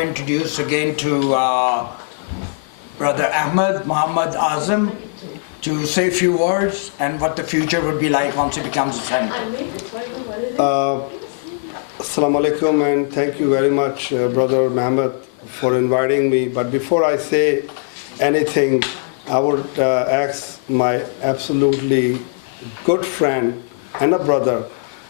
introduce again to Brother Ahmed Muhammad Azam to say a few words and what the future would be like once he becomes a senator. Assalamu alaikum, and thank you very much, Brother Muhammad, for inviting me. But before I say anything, I would ask my absolutely good friend and a brother,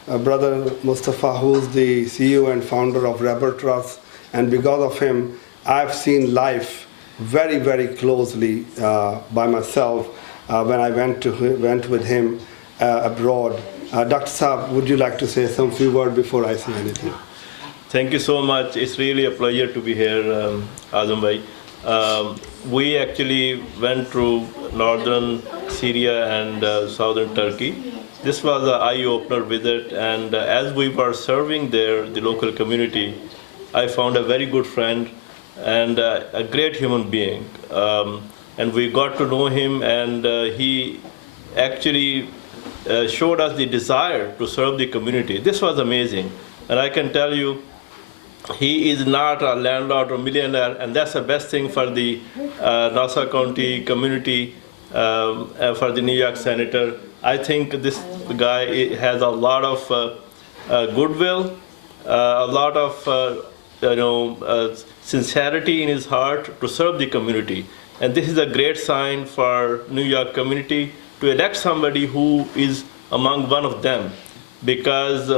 Brother Mustafa, who's the CEO and founder of Rebel Trust, and because of him, I've seen life very, very closely by myself when I went with him abroad. Dr. Saab, would you like to say some few words before I say anything? Thank you so much. It's really a pleasure to be here, Azam bhai. We actually went through northern Syria and southern Turkey. This was an eye-opener visit, and as we were serving there, the local community, I found a very good friend and a great human being. And we got to know him, and he actually showed us the desire to serve the community. This was amazing. And I can tell you, he is not a landlord or millionaire, and that's the best thing for the Nassau County community, for the New York senator. I think this guy has a lot of goodwill, a lot of sincerity in his heart to serve the community. And this is a great sign for New York community to elect somebody who is among one of them, because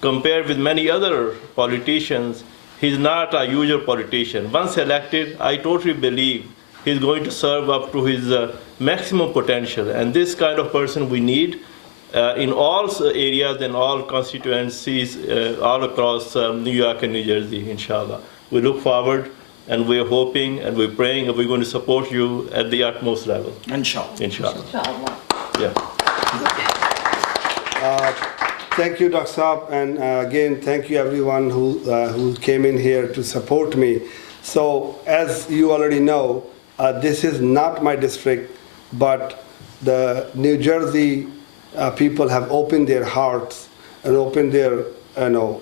compared with many other politicians, he's not a usual politician. Once elected, I totally believe he's going to serve up to his maximum potential. And this kind of person we need in all areas and all constituencies all across New York and New Jersey, inshallah. We look forward, and we're hoping and we're praying, and we're going to support you at the utmost level. Inshallah. Inshallah. Yeah. Thank you, Dr. Saab, and again, thank you everyone who came in here to support me. So, as you already know, this is not my district, but the New Jersey people have opened their hearts and opened their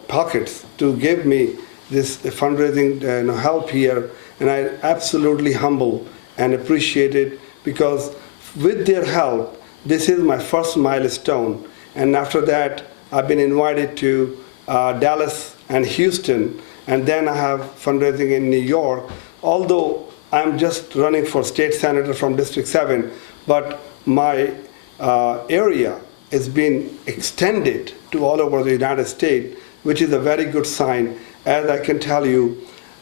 pockets to give me this fundraising help here, and I absolutely humble and appreciate it, because with their help, this is my first milestone, and after that, I've been invited to Dallas and Houston, and then I have fundraising in New York. Although I'm just running for state senator from District 7, but my area is being extended to all over the United States, which is a very good sign. As I can tell you,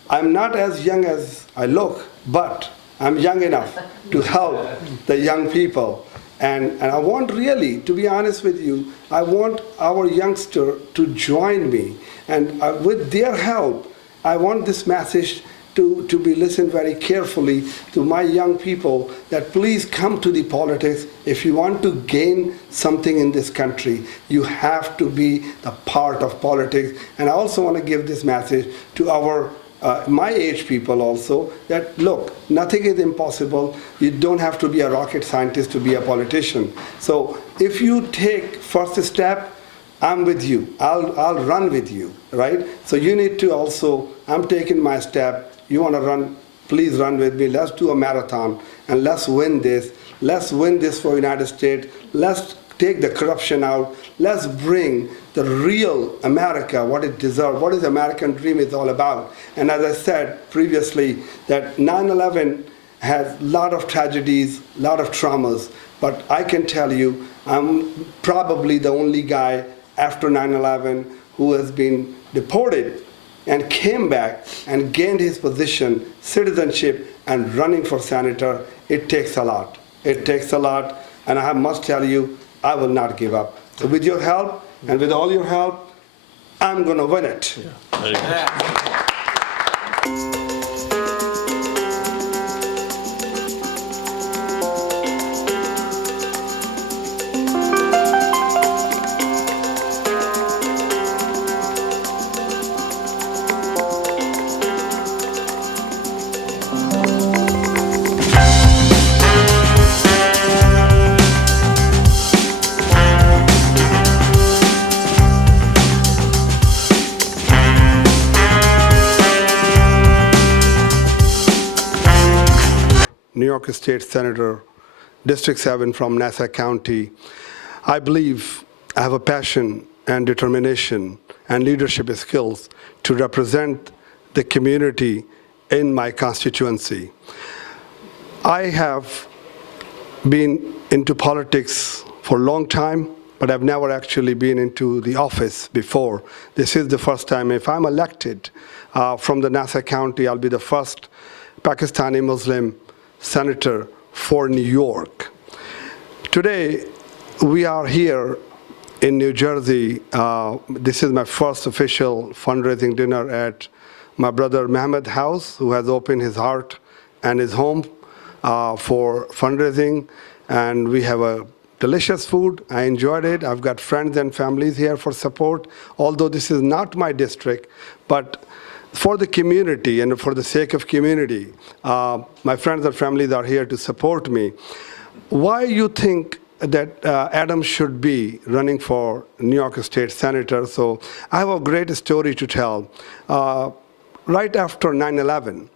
I'm not as young as I look, but I'm young enough to help the young people. And I want really, to be honest with you, I want our youngster to join me. And with their help, I want this message to be listened very carefully to my young people, that please come to the politics. If you want to gain something in this country, you have to be the part of politics. And I also want to give this message to our my age people also, that look, nothing is impossible. You don't have to be a rocket scientist to be a politician. So if you take first step, I'm with you. I'll run with you, right? So you need to also, I'm taking my step. You want to run, please run with me. Let's do a marathon and let's win this. Let's win this for United States. Let's take the corruption out. Let's bring the real America, what it deserves, what is American dream is all about. And as I said previously, that 9/11 has a lot of tragedies, a lot of traumas, but I can tell you, I'm probably the only guy after 9/11 who has been deported and came back and gained his position, citizenship, and running for senator. It takes a lot. It takes a lot, and I must tell you, I will not give up. So with your help, and with all your help, I'm going to win it. Yeah. Very good. York State Senator, District 7 from Nassau County. I believe I have a passion and determination and leadership skills to represent the community in my constituency. I have been into politics for a long time, but I've never actually been into the office before. This is the first time. If I'm elected from the Nassau County, I'll be the first Pakistani Muslim senator for New York. Today, we are here in New Jersey. This is my first official fundraising dinner at my brother Mohammed's house, who has opened his heart and his home for fundraising. And we have a delicious food. I enjoyed it. I've got friends and families here for support. Although this is not my district, but for the community and for the sake of community, my friends and families are here to support me. Why you think that Adam should be running for New York State Senator? So I have a great story to tell. Right after 9/11,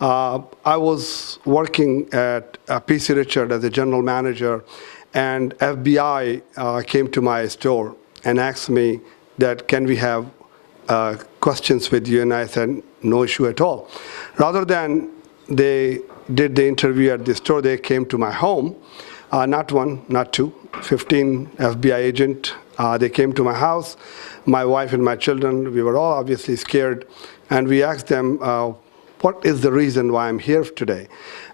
I was working at PC Richard as a general manager, and FBI came to my store and asked me that, can we have questions with you? And I said, no issue at all. Rather than they did the interview at the store, they came to my home, not one, not two, 15 FBI agents. They came to my house, my wife and my children. We were all obviously scared, and we asked them, what is the reason why I'm here today?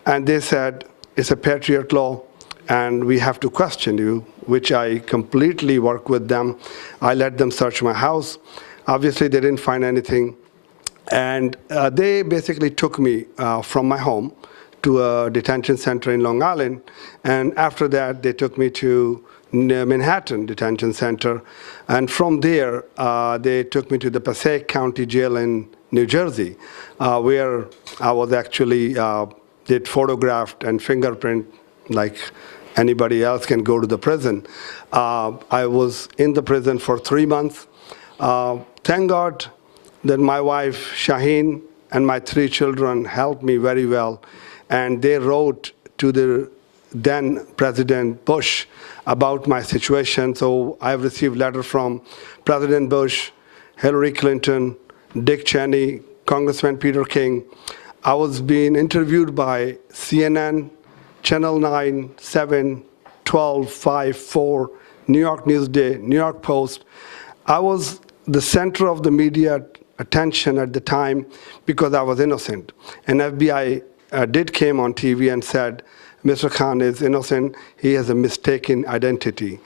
And they said, it's a Patriot law, and we have to question you, which I completely work with them. I let them search my house. Obviously, they didn't find anything. And they basically took me from my home to a detention center in Long Island. And after that, they took me to Manhattan Detention Center. And from there, they took me to the Passaic County Jail in New Jersey, where I was actually did photographed and fingerprint like anybody else can go to the prison. I was in the prison for 3 months. Thank God that my wife, Shaheen, and my 3 children helped me very well. And they wrote to the then President Bush about my situation. So I've received letters from President Bush, Hillary Clinton, Dick Cheney, Congressman Peter King. I was being interviewed by CNN, Channel 9, 7, 12, 5, 4, New York Newsday, New York Post. I was the center of the media attention at the time because I was innocent. And FBI did came on TV and said, Mr. Khan is innocent, he has a mistaken identity.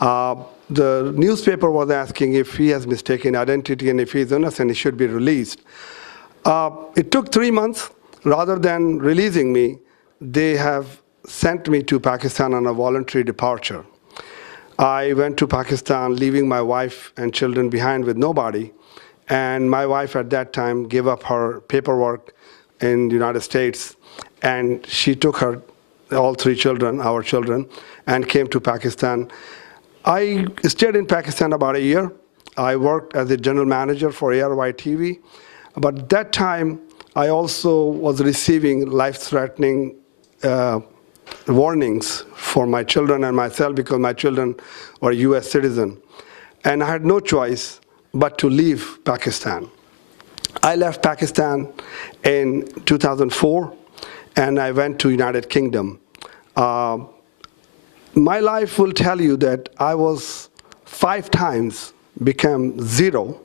The newspaper was asking if he has mistaken identity and if he's innocent, he should be released. It took 3 months. Rather than releasing me, they have sent me to Pakistan on a voluntary departure. I went to Pakistan, leaving my wife and children behind with nobody. And my wife at that time gave up her paperwork in the United States, and she took her, all 3 children, our children, and came to Pakistan. I stayed in Pakistan about a year. I worked as a general manager for ARY TV. But at that time, I also was receiving life-threatening warnings for my children and myself because my children were US citizens. And I had no choice but to leave Pakistan. I left Pakistan in 2004, and I went to United Kingdom. My life will tell you that I was 5 times became 0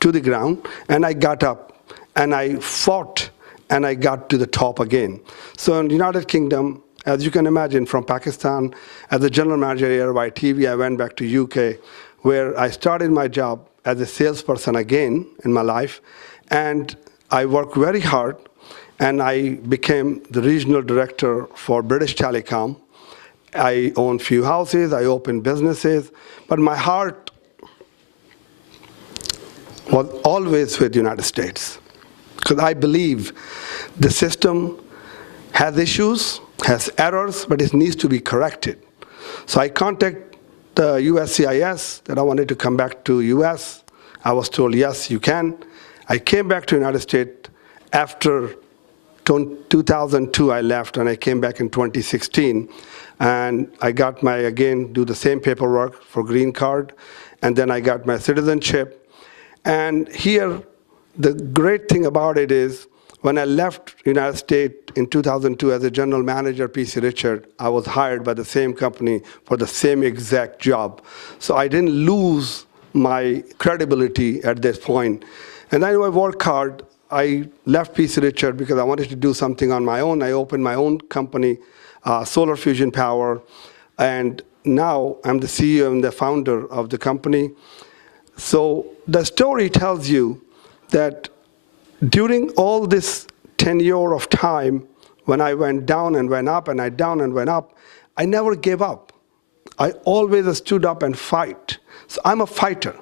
to the ground, and I got up, and I fought, and I got to the top again. So in the United Kingdom, as you can imagine, from Pakistan, as a general manager at ARY TV, I went back to UK, where I started my job as a salesperson again in my life, and I worked very hard, and I became the regional director for British Telecom. I owned few houses, I opened businesses, but my heart was always with the United States, because I believe the system has issues, has errors, but it needs to be corrected. So I contacted the USCIS that I wanted to come back to US. I was told, yes, you can. I came back to the United States after 2002 I left, and I came back in 2016. And I got my, again, do the same paperwork for green card, and then I got my citizenship. And here, the great thing about it is, when I left United States in 2002 as a general manager at PC Richard, I was hired by the same company for the same exact job. So I didn't lose my credibility at this point. And then I worked hard. I left PC Richard because I wanted to do something on my own. I opened my own company, Solar Fusion Power, and now I'm the CEO and the founder of the company. So the story tells you that during all this tenure of time, when I went down and went up, and I down and went up, I never gave up. I always stood up and fight. So I'm a fighter.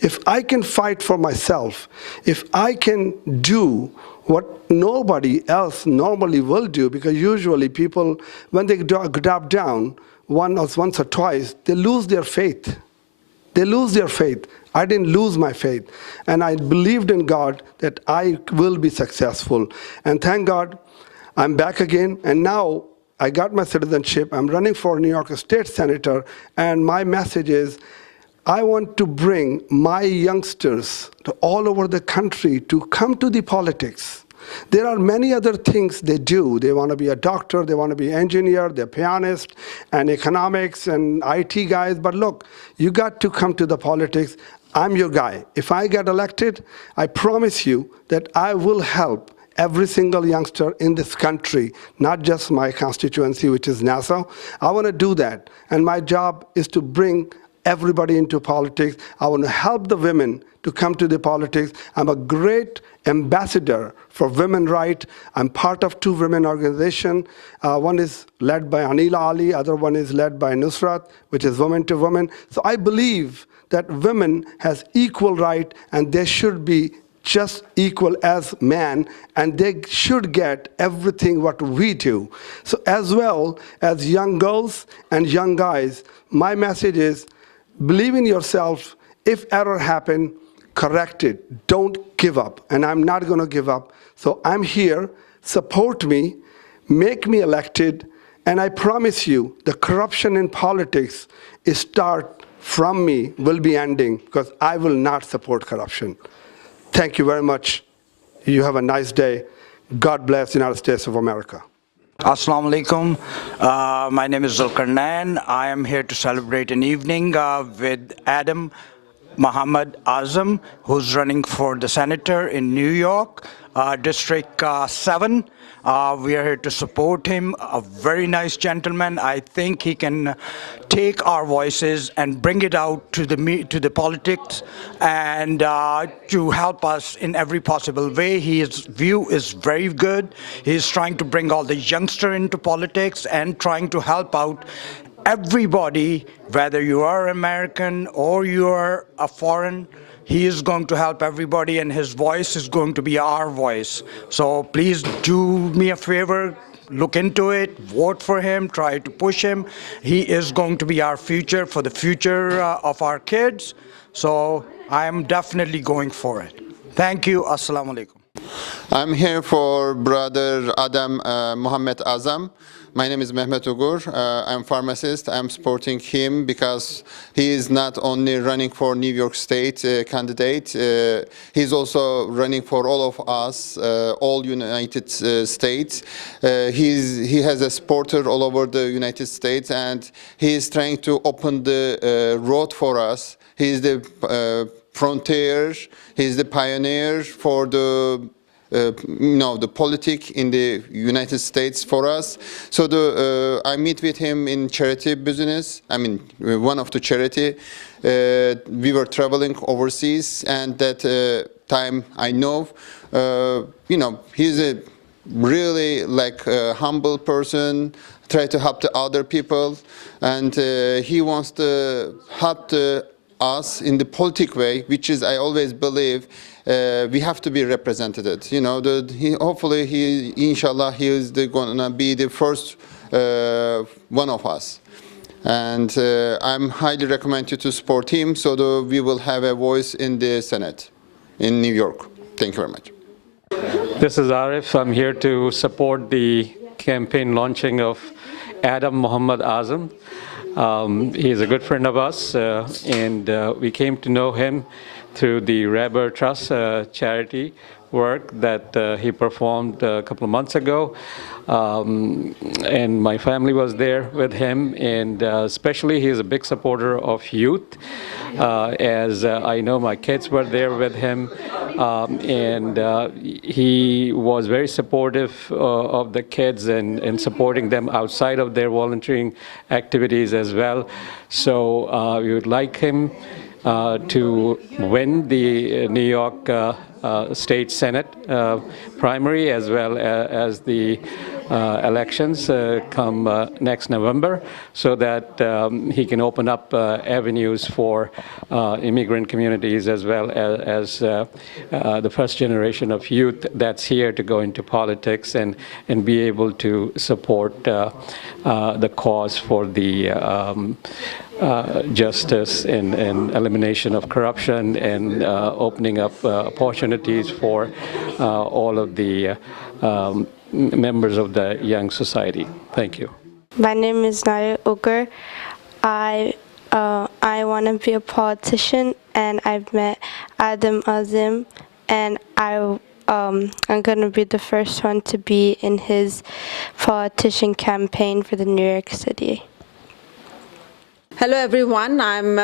If I can fight for myself, if I can do what nobody else normally will do, because usually people, when they drop down once or twice, they lose their faith. They lose their faith. I didn't lose my faith. And I believed in God that I will be successful. And thank God, I'm back again. And now I got my citizenship. I'm running for New York State Senator. And my message is, I want to bring my youngsters to all over the country to come to the politics. There are many other things they do. They want to be a doctor, they want to be an engineer, they're pianist, and economics and IT guys. But look, you got to come to the politics. I'm your guy. If I get elected, I promise you that I will help every single youngster in this country, not just my constituency, which is Nassau. I want to do that. And my job is to bring everybody into politics. I want to help the women to come to the politics. I'm a great ambassador for women rights. I'm part of 2 women organizations. One is led by Anila Ali, other one is led by Nusrat, which is Women to Women. So I believe that women has equal right, and they should be just equal as men, and they should get everything what we do. So as well as young girls and young guys, my message is, believe in yourself. If error happen, correct it. Don't give up. And I'm not going to give up. So I'm here. Support me. Make me elected. And I promise you, the corruption in politics is start from me, will be ending, because I will not support corruption. Thank you very much. You have a nice day. God bless the United States of America. Assalamu alaikum. My name is Zulkarnain. I am here to celebrate an evening with Adam Muhammad Azam, who's running for the senator in New York, District 7. We are here to support him, a very nice gentleman. I think he can take our voices and bring it out to the politics and to help us in every possible way. His view is very good. He's trying to bring all the youngsters into politics and trying to help out everybody, whether you are American or you are a foreign. He is going to help everybody, and his voice is going to be our voice. So please do me a favor, look into it, vote for him, try to push him. He is going to be our future, for the future of our kids. So I am definitely going for it. Thank you. Assalamu alaikum. I'm here for brother Adam Muhammad Azam. My name is Mehmet Ugur. I'm a pharmacist. I'm supporting him because he is not only running for New York State candidate, he's also running for all of us, all United States. He has a supporter all over the United States, and he is trying to open the road for us. He is the frontier, he is the pioneer for the the politics in the United States for us. So I meet with him in charity business. I mean, one of the charity. We were traveling overseas, and that time I know, he's a really like a humble person, try to help the other people, and he wants to help us in the politic way, which is, I always believe, we have to be represented. Hopefully, inshallah, he is gonna be the first one of us. And I'm highly recommend you to support him, so that we will have a voice in the Senate in New York. Thank you very much. This is Arif. I'm here to support the campaign launching of Adam Muhammad Azam. He's a good friend of us, and we came to know him through the Rabber Trust charity work that he performed a couple of months ago. And my family was there with him, and especially he's a big supporter of youth, as I know my kids were there with him, and he was very supportive of the kids and supporting them outside of their volunteering activities as well. So we would like him to win the New York State Senate primary, as well as the elections come next November, so that he can open up avenues for immigrant communities, as well as the first generation of youth that's here to go into politics and be able to support the cause for the justice and elimination of corruption, and opening up opportunities for all of the members of the young society. Thank you. My name is Nadia Ugur. I want to be a politician, and I've met Adam Azam, and I'm going to be the first one to be in his politician campaign for the New York City. Hello everyone, I'm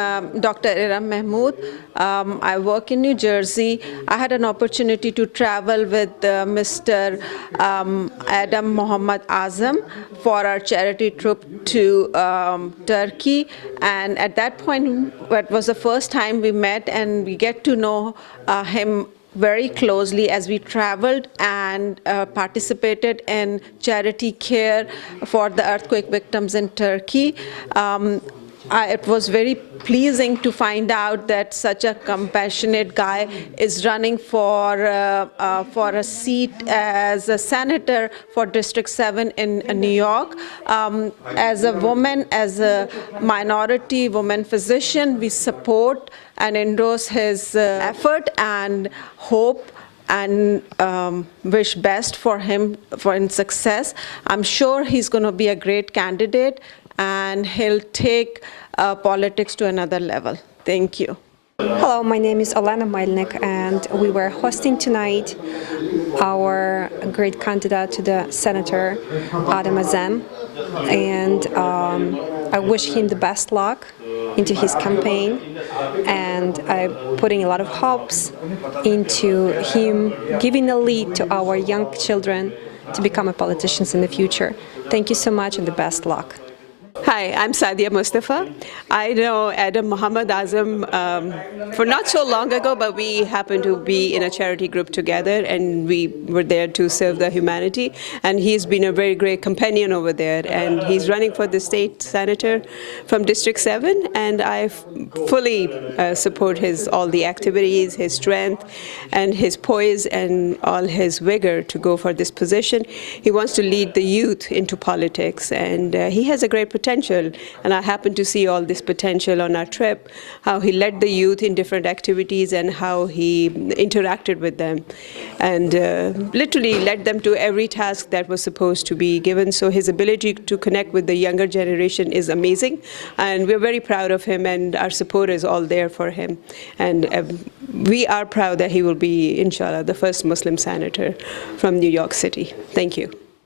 Dr. Iram Mahmood. I work in New Jersey. I had an opportunity to travel with Mr. Adam Muhammad Azam for our charity trip to Turkey, and at that point it was the first time we met, and we get to know him very closely as we traveled and participated in charity care for the earthquake victims in Turkey. It was very pleasing to find out that such a compassionate guy is running for a seat as a senator for District 7 in New York. As a woman, as a minority woman physician, we support and endorse his effort and hope and wish best for him for his success. I'm sure he's going to be a great candidate, and he'll take politics to another level. Thank you. Hello, my name is Olena Melnik, and we were hosting tonight our great candidate to the Senator, Adam Azam, and I wish him the best luck into his campaign, and I'm putting a lot of hopes into him giving a lead to our young children to become politicians in the future. Thank you so much, and the best luck. Hi, I'm Sadia Mustafa. I know Adam Muhammad Azam for not so long ago, but we happened to be in a charity group together, and we were there to serve the humanity. And he's been a very great companion over there, and he's running for the state senator from District 7, and I fully support all the activities, his strength, and his poise, and all his vigor to go for this position. He wants to lead the youth into politics, and he has a great potential, and I happened to see all this potential on our trip, how he led the youth in different activities and how he interacted with them, and literally led them to every task that was supposed to be given. So his ability to connect with the younger generation is amazing, and we're very proud of him, and our support is all there for him. And we are proud that he will be, inshallah, the first Muslim senator from New York City. Thank you.